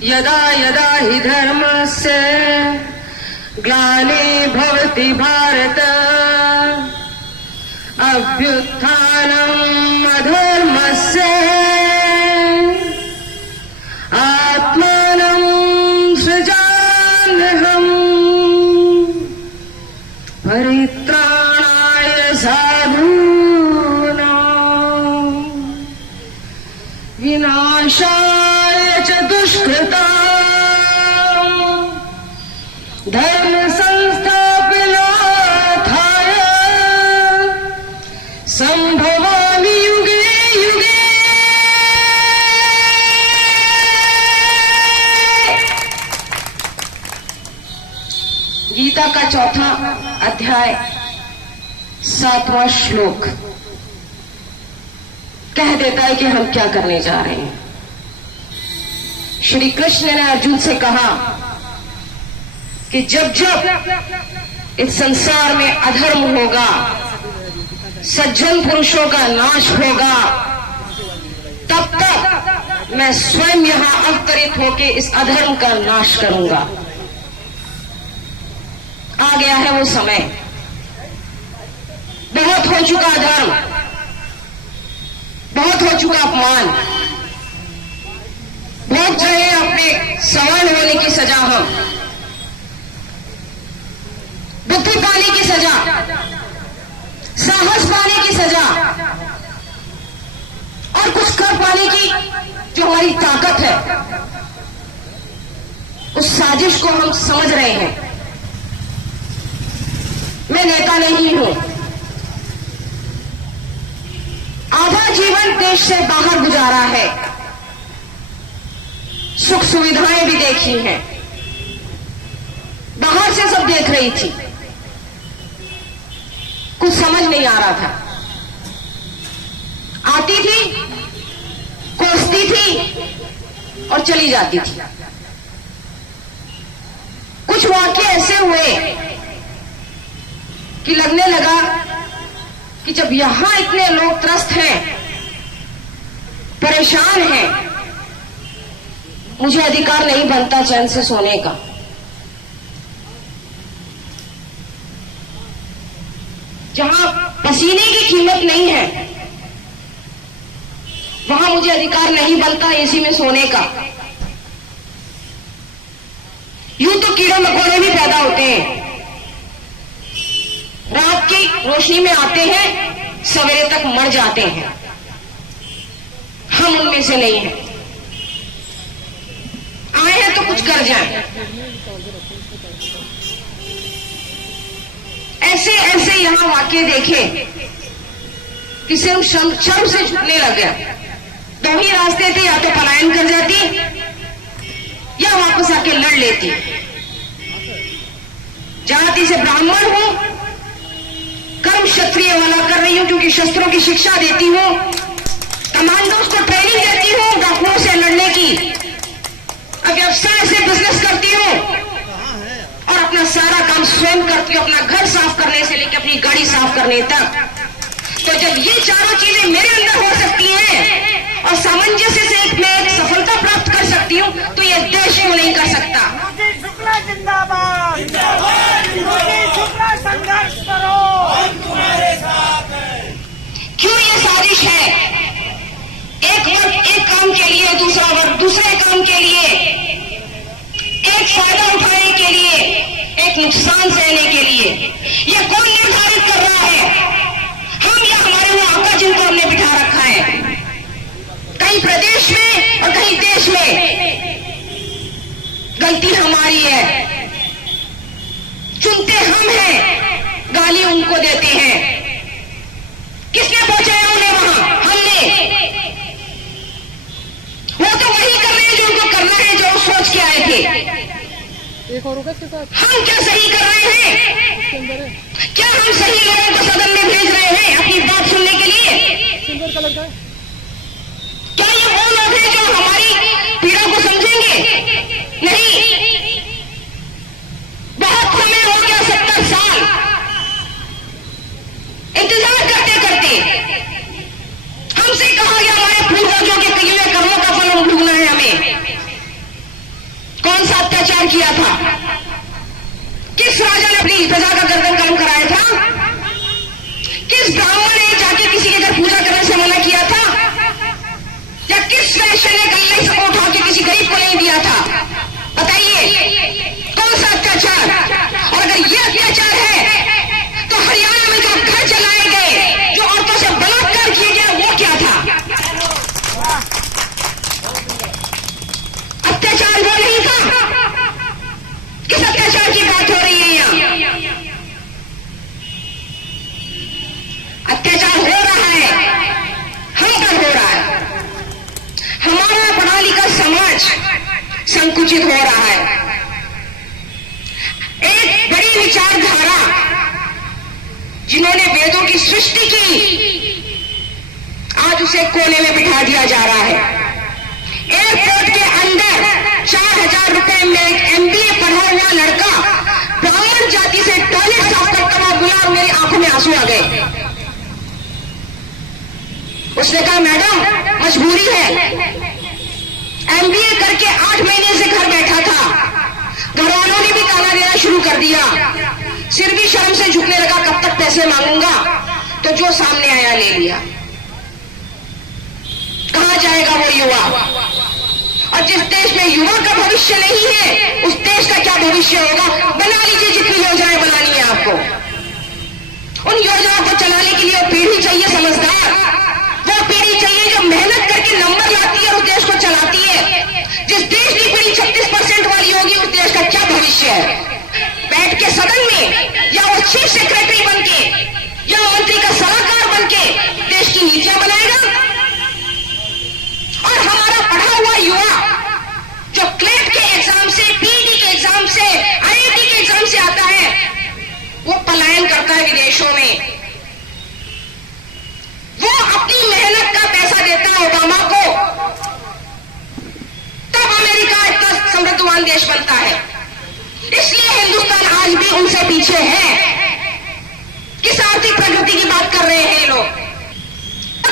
यदा यदा हि धर्मस्य ग्लानिर्भवति भारत अभ्युत्थानम् अधर्मस्य आत्मानं सृजाम्यहम् परित्राणाय साधूनां विनाशाय च दुष्कृतां धर्म संस्थापनार्थाय संभवामि युगे युगे। गीता का चौथा अध्याय 7वां श्लोक कह देता है कि हम क्या करने जा रहे हैं। श्री कृष्ण ने अर्जुन से कहा कि जब जब इस संसार में अधर्म होगा, सज्जन पुरुषों का नाश होगा, तब तक मैं स्वयं यहां अवतरित होकर इस अधर्म का नाश करूंगा। आ गया है वो समय, बहुत हो चुका अधर्म, बहुत हो चुका अपमान, भोग जाए अपने सवाल होने की सजा, हम बुद्धि पाने की सजा, साहस पाने की सजा और कुछ कर पाने की जो हमारी ताकत है, उस साजिश को हम समझ रहे हैं। मैं नेता नहीं हूं, आधा जीवन देश से बाहर गुजारा है, सुख सुविधाएं भी देखी हैं, बाहर से सब देख रही थी, कुछ समझ नहीं आ रहा था। आती थी, कोसती थी और चली जाती थी। कुछ वाक्य ऐसे हुए कि लगने लगा कि जब यहां इतने लोग त्रस्त हैं, परेशान हैं, मुझे अधिकार नहीं बनता चैन से सोने का। जहां पसीने की कीमत नहीं है, वहां मुझे अधिकार नहीं बनता एसी में सोने का। यूं तो कीड़े मकोड़े भी पैदा होते हैं, रात की रोशनी में आते हैं, सवेरे तक मर जाते हैं। हम उनमें से नहीं हैं। आए हैं तो कुछ कर जाएं। ऐसे ऐसे यहां वाक्य देखे कि सिर्फ शर्म से झुकने लग गया। दो ही रास्ते थे, या तो पलायन कर जाती या वापस आके लड़ लेती। जाति से ब्राह्मण हूं, कर्म क्षत्रिय वाला कर रही हूं क्योंकि शस्त्रों की शिक्षा देती हूं, कमांडोज को ट्रेनिंग देती हूं डाकुओं से लड़ने की, व्यवसाय से बिजनेस करती हूं और अपना सारा काम स्वयं करती हूं, अपना घर साफ करने से लेकर अपनी गाड़ी साफ करने तक। तो जब ये चारों चीजें मेरे अंदर हो सकती हैं और सामंजस्य से मैं एक सफलता प्राप्त कर सकती हूं, तो ये देश क्यों नहीं कर सकता। शुक्ला जिंदाबाद, शुक्ला संघर्ष करो, हम तुम्हारे साथ हैं। क्यों ये साजिश है? एक वर्ग एक काम के लिए, दूसरा वर्ग दूसरे काम के लिए, एक फायदा उठाने के लिए, एक नुकसान सहने के लिए। यह कौन निर्धारित कर रहा है? हम या हमारे वो आका जिनको हमने बिठा रखा है, कहीं प्रदेश में और कहीं देश में। गलती हमारी है, चुनते हम हैं, गाली उनको देते हैं। किसने पहुंचाया उन्हें वहां? हमने। वो तो वही कर रहे हैं जो उनको करना है, जो सोच के आए थे। एक और होगा इसके साथ। हम क्या सही कर रहे हैं? क्या हम सही लोगों को सदन में भेज रहे हैं अपनी बात सुनने के लिए? सिल्वर कलर का है। क्या ये वो लोग हैं जो हमारी पीड़ा को समझेंगे? नहीं। बहुत समय हो गया, 70 साल इंतजार करते करते। हमसे कहा गया हमारे पूर्वजों के किए कर्मों का फल भोगना है हमें। अत्याचार किया था? किस राजा ने अपनी प्रजा का गर्दन कलम कराया था? किस ब्राह्मण ने जाके किसी के घर पूजा करने से मना किया था? या किस वैश्य ने गले से उठा के किसी गरीब को नहीं दिया था? बताइए, कौन सा अत्याचार? और अगर ये अत्याचार है तो हरियाणा में जो घर जलाए गए, जो औरतों से बलात्कार किया गया, वो क्या था? अत्याचार वो नहीं था? किस अत्याचार की बात हो रही है यहाँ? अत्याचार हो रहा है, हम पर हो रहा है। हमारा पढ़ा लिखा समाज संकुचित हो रहा है। एक बड़ी विचारधारा जिन्होंने वेदों की सृष्टि की, आज उसे कोने में बिठा दिया जा रहा है। एयरपोर्ट के अंदर 4,000 रुपए में एक MBA पढ़ा हुआ लड़का ब्राह्मण जाति से टॉयलेट साफ करता हुआ बोला और मेरी आंखों में आंसू आ गए। उसने कहा, मैडम मजबूरी है। MBA करके 8 महीने से घर बैठा था, घर वालों ने भी ताना देना शुरू कर दिया, सिर भी शर्म से झुकने लगा, कब तक पैसे मांगूंगा, तो जो सामने आया ले लिया। कहां जाएगा वो युवा? और जिस देश में युवा का भविष्य नहीं है, उस देश का क्या भविष्य होगा? बना लीजिए जितनी योजनाएं बनानी है आपको। उन योजनाओं को चलाने के लिए वो पीढ़ी चाहिए समझदार, वो पीढ़ी चाहिए जो मेहनत करके नंबर लाती है और उस देश को चलाती है। जिस देश की पीढ़ी 36% वाली होगी, उस देश का क्या भविष्य है? बैठ के सदन में या वो चीफ सेक्रेटरी बनके या मंत्री का सलाहकार बनके देश की नीतियां बनाएगा? और हमारा पढ़ा हुआ युवा जो क्लेट के एग्जाम से, पीडी के एग्जाम से, IIT के एग्जाम से आता है, वो पलायन करता है विदेशों में। वो अपनी मेहनत का पैसा देता है ओबामा को, तब अमेरिका इतना समृद्धवान देश बनता है। इसलिए हिंदुस्तान आज भी उनसे पीछे है। किस आर्थिक प्रगति की बात कर रहे हैं ये लोग?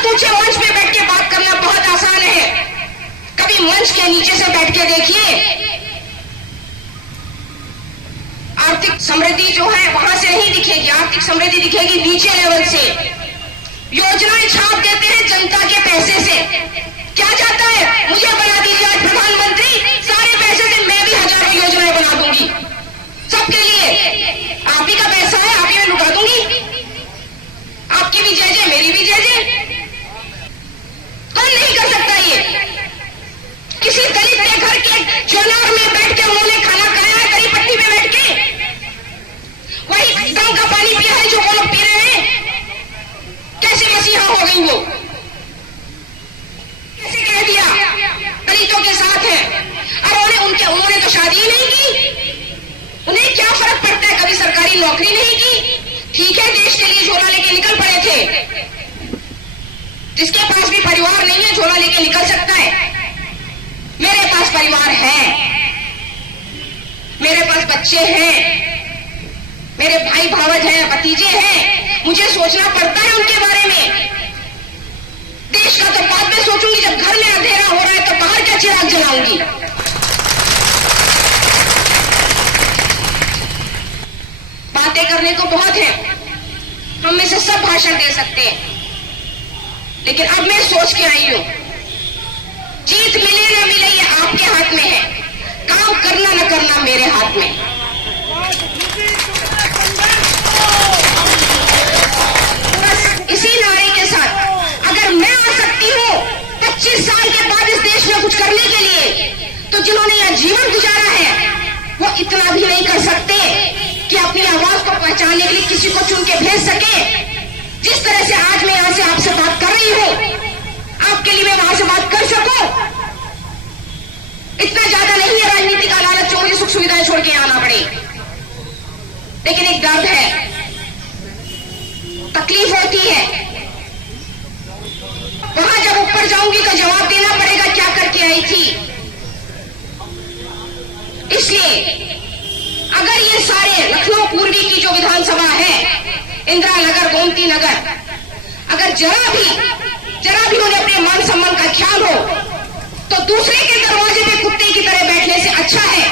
ऊंचे मंच पे बैठ के बात करना बहुत आसान है, कभी मंच के नीचे से बैठ के देखिए। आर्थिक समृद्धि जो है वहां से नहीं दिखेगी, आर्थिक समृद्धि दिखेगी नीचे लेवल से। योजनाएं छाप देते हैं जनता के पैसे से। क्या चाहता है? मुझे बना दीजिए आज प्रधानमंत्री, सारे पैसे से मैं भी हजारों योजनाएं बना दूंगी सबके लिए। आप ही का पैसा है, आप ही मैं लुटा दूंगी, आपकी भी जय जय, मेरी भी जय जय। कौन नहीं कर सकता ये? किसी दलित के घर के चौनार में बैठ के उन्होंने खाना खाया है, करी पट्टी में बैठ के, वही गम का पानी पिया है जो वो लोग पी रहे हैं। कैसे मसीहा हो गई वो? कैसे कह दिया दलितों के साथ है? और उन्होंने तो शादी ही नहीं की, उन्हें क्या फर्क पड़ता है? कभी सरकारी नौकरी नहीं की, ठीक है देश के लिए झोला लेके निकल पड़े थे। जिसके पास भी परिवार नहीं है झोला लेके निकल सकता है। मेरे पास परिवार है, मेरे पास बच्चे हैं, मेरे भाई भावज हैं, भतीजे हैं, मुझे सोचना पड़ता है उनके बारे में। देश का तो बाद में सोचूंगी, जब घर में अंधेरा हो रहा है तो बाहर क्या चिराग जलाऊंगी। बातें करने को बहुत है, हम में से सब भाषण दे सकते हैं, लेकिन अब मैं सोच के आई हूं, जीत मिले ना मिले ये आपके हाथ में है, काम करना न करना मेरे हाथ में। बस इसी नारे के साथ अगर मैं आ सकती हूं 25 साल के बाद इस देश में कुछ करने के लिए, तो जिन्होंने यह जीवन गुजारा है वो इतना भी नहीं कर सकते कि अपनी आवाज को पहचानने के लिए किसी को चुन के भेज सके। जिस तरह से आज मैं यहां से आपसे बात कर रही हूं, आपके लिए मैं वहां से बात कर सकूं, इतना ज्यादा नहीं है राजनीति का लालच जो मुझे सुख सुविधाएं छोड़ के आना पड़े। लेकिन एक दर्द है, तकलीफ होती है। वहां जब ऊपर जाऊंगी तो जवाब देना पड़ेगा क्या करके आई थी। इसलिए अगर ये सारे लखनऊ पूर्वी की जो विधानसभा है, इंदिरा नगर, गोमती नगर, अगर जरा भी उन्हें अपने मान सम्मान का ख्याल हो, तो दूसरे के दरवाजे पे कुत्ते की तरह बैठने से अच्छा है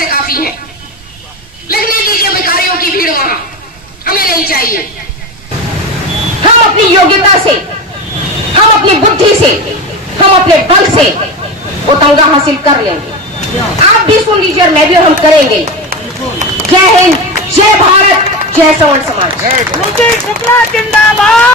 से काफी है। लगने दीजिए भिखारियों की भीड़ वहां, हमें नहीं चाहिए। हम अपनी योग्यता से, हम अपनी बुद्धि से, हम अपने बल से वो तमगा हासिल कर लेंगे। आप भी सुन लीजिए और मैं भी, और हम करेंगे। जय हिंद, जय भारत, जय सवर्ण समाज। श्रुति शुक्ला जिंदाबाद।